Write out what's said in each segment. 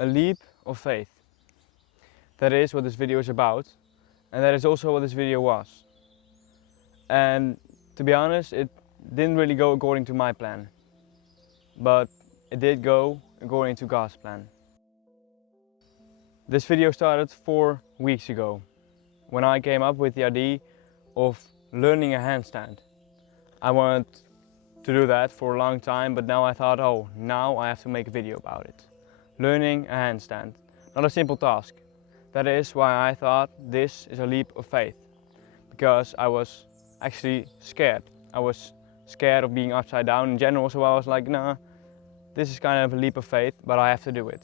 a leap of faith. That is what this video is about, and that is also what this video was. And to be honest, it didn't really go according to my plan, but it did go according to God's plan. This video started 4 weeks ago, when I came up with the idea of learning a handstand. I wanted to do that for a long time, but now I thought, oh, now I have to make a video about it. Learning a handstand, not a simple task. That is why I thought this is a leap of faith, because I was actually scared. I was scared of being upside down in general, so I was like, nah, this is kind of a leap of faith, but I have to do it.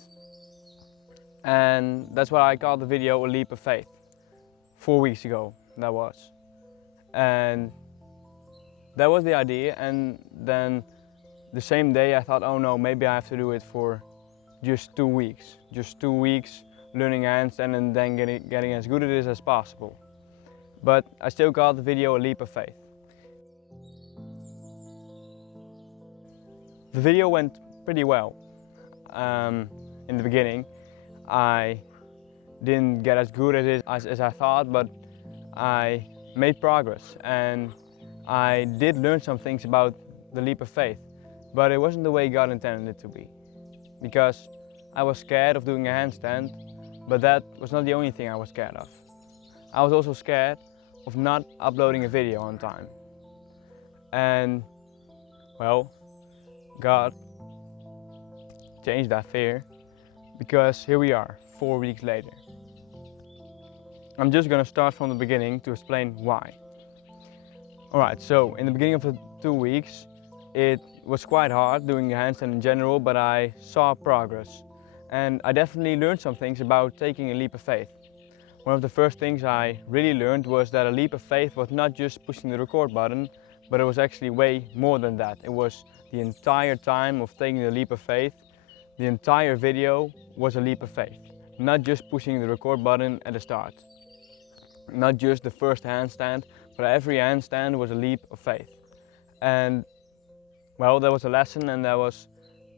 And that's why I called the video a leap of faith. 4 weeks ago, that was. And that was the idea, and then the same day I thought, oh no, maybe I have to do it for just 2 weeks. Just 2 weeks learning handstand and then getting as good at it as possible. But I still called the video a leap of faith. The video went pretty well. In the beginning, I didn't get as good at it as I thought, but I made progress and I did learn some things about the leap of faith, but it wasn't the way God intended it to be. Because I was scared of doing a handstand, but that was not the only thing I was scared of. I was also scared of not uploading a video on time. And well, God changed that fear, because here we are, 4 weeks later. I'm just gonna start from the beginning to explain why. Alright, so in the beginning of the 2 weeks, it was quite hard doing a handstand in general, but I saw progress. And I definitely learned some things about taking a leap of faith. One of the first things I really learned was that a leap of faith was not just pushing the record button, but it was actually way more than that. It was the entire time of taking the leap of faith. The entire video was a leap of faith, not just pushing the record button at the start. Not just the first handstand, but every handstand was a leap of faith. And well, there was a lesson, and there was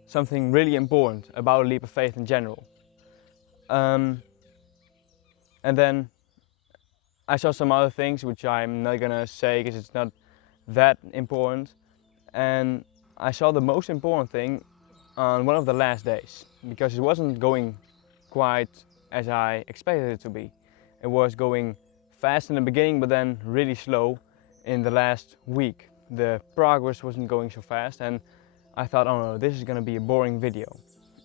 something really important about a leap of faith in general. And then I saw some other things which I'm not gonna say because it's not that important. And I saw the most important thing on one of the last days, because it wasn't going quite as I expected it to be. It was going fast in the beginning, but then really slow in the last week. The progress wasn't going so fast, and I thought, oh no, this is gonna be a boring video.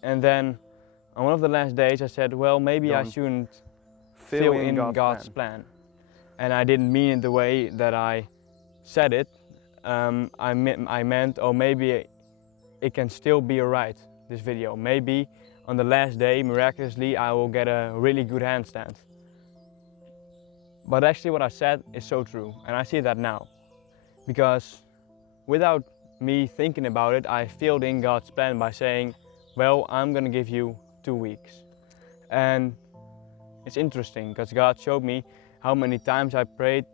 And then on one of the last days I said, well, maybe I shouldn't fill in God's plan. And I didn't mean it the way that I said it. I meant, oh, maybe it can still be alright, this video. Maybe on the last day, miraculously, I will get a really good handstand. But actually what I said is so true, and I see that now. Because without me thinking about it, I filled in God's plan by saying, well, I'm gonna give you 2 weeks. And it's interesting, because God showed me how many times I prayed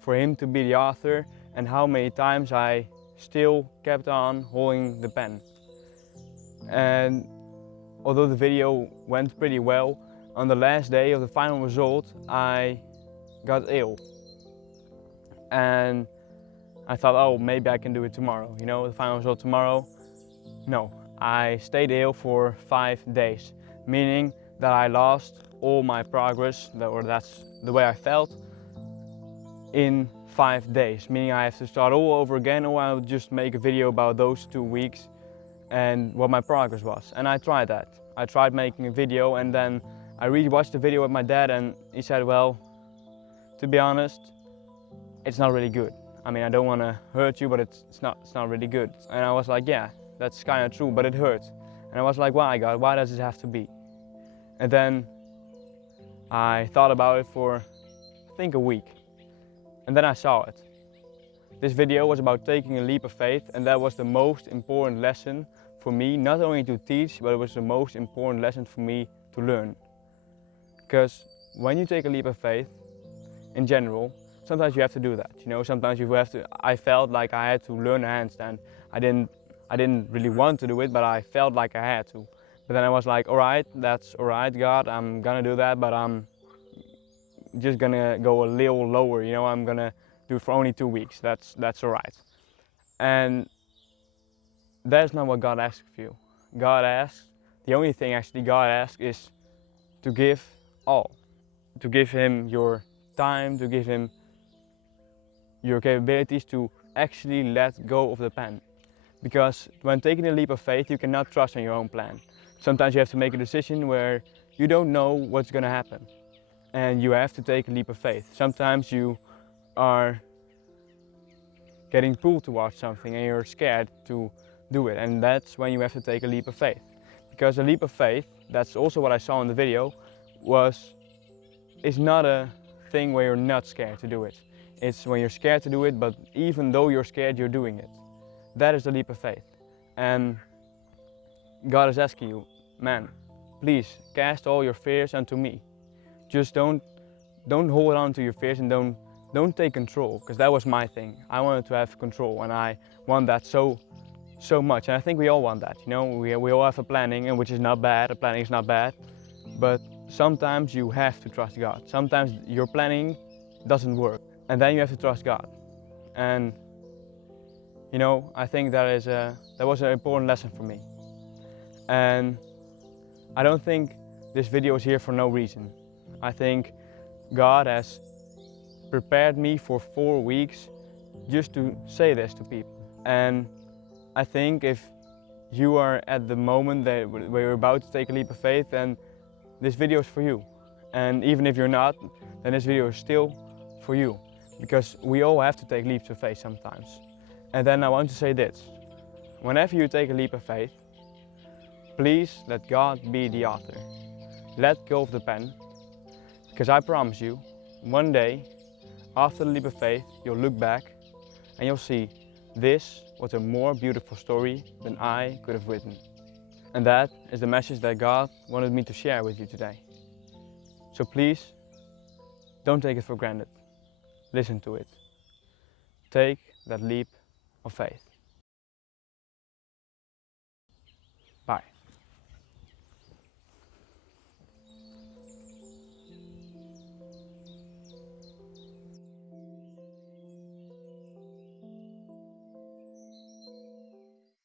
for Him to be the author, and how many times I still kept on holding the pen. And although the video went pretty well, on the last day of the final result I got ill. And I thought, oh, maybe I can do it tomorrow, you know, the final result tomorrow. No, I stayed ill for 5 days, meaning that I lost all my progress, or that's the way I felt, in 5 days, meaning I have to start all over again, or I'll just make a video about those 2 weeks and what my progress was. And I tried that. I tried making a video, and then I rewatched the video with my dad, and he said, well, to be honest, it's not really good. I mean, I don't want to hurt you, but it's not really good. And I was like, yeah, that's kind of true, but it hurts. And I was like, why, God, why does this have to be? And then I thought about it for, I think, a week. And then I saw it. This video was about taking a leap of faith, and that was the most important lesson for me, not only to teach, but it was the most important lesson for me to learn. Because when you take a leap of faith, in general, sometimes you have to do that. You know, sometimes you have to. I felt like I had to learn a handstand. I didn't really want to do it, but I felt like I had to. But then I was like, alright, that's alright, God, I'm gonna do that, but I'm just gonna go a little lower, you know, I'm gonna do it for only 2 weeks. That's alright. And that's not what God asks of you. God asks, the only thing actually God asks is to give all. To give Him your time, to give Him your capabilities, to actually let go of the pen. Because when taking a leap of faith, you cannot trust on your own plan. Sometimes you have to make a decision where you don't know what's gonna happen. And you have to take a leap of faith. Sometimes you are getting pulled towards something and you're scared to do it, and that's when you have to take a leap of faith. Because a leap of faith, that's also what I saw in the video, is not a thing where you're not scared to do it. It's when you're scared to do it, but even though you're scared, you're doing it. That is the leap of faith. And God is asking you, man, please cast all your fears unto me. Just don't hold on to your fears, and don't take control, because that was my thing. I wanted to have control, and I want that so much, and I think we all want that. You know, we all have a planning, and which is not bad. A planning is not bad, but sometimes you have to trust God. Sometimes your planning doesn't work, and then you have to trust God. And you know, I think that was an important lesson for me. And I don't think this video is here for no reason. I think God has prepared me for 4 weeks just to say this to people. And I think if you are at the moment where you're about to take a leap of faith, then this video is for you. And even if you're not, then this video is still for you. Because we all have to take leaps of faith sometimes. And then I want to say this. Whenever you take a leap of faith, please let God be the author. Let go of the pen. Because I promise you, one day, after the leap of faith, you'll look back and you'll see this was a more beautiful story than I could have written. And that is the message that God wanted me to share with you today. So please, don't take it for granted. Listen to it. Take that leap of faith.